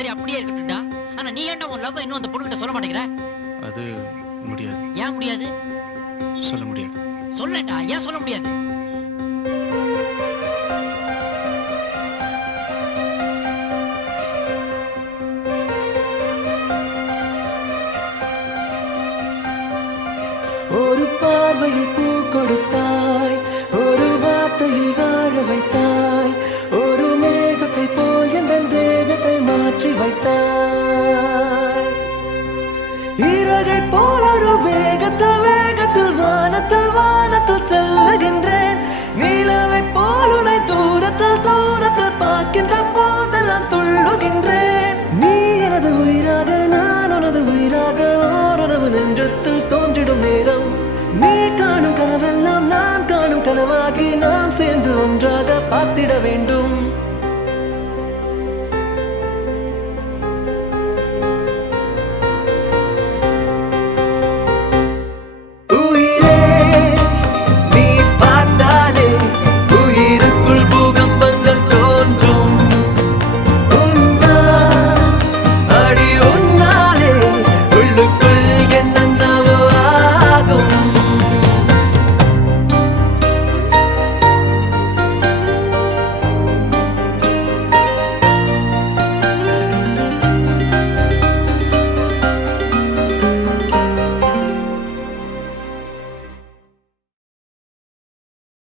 சரி அப்படியே இருக்கட்டும்டா. ஆனா நீ ஏன்டா உன் லவ் இன்னும் அந்த பொண்ணுகிட்ட சொல்ல மாட்டேங்கிற? அது முடியாது. ஏன் முடியாது? சொல்ல முடியாது. சொல்லடா, ஏன் சொல்ல முடியாது? ஒரு பார்வையில் பூ கொடுத்தாய், ஒரு வார்த்தையில் வாழ வைத்தாய், ஒரு மேகத்தை போல் என் தேகத்தை மாற்றி வைத்தாய். இறகை போல் ஒரு வேகத்தில் வேகத்தில் வானத்தில் வானத்தில் செல்லுகின்றேன். நிலவை போல் உன்னை தூரத்தில் தூரத்தில் பார்க்கின்ற போதெல்லாம் துள்ளுகின்றேன். நீ எனது உயிராக நான் உனது உயிராக ஓரளவு நெஞ்சத்தில் தோன்றிடும் நேரம். நீ காணும் கனவெல்லாம் நான் காணும் கனவாகி நாம் சேர்ந்து ஒன்றாக பார்த்திட வேண்டும்.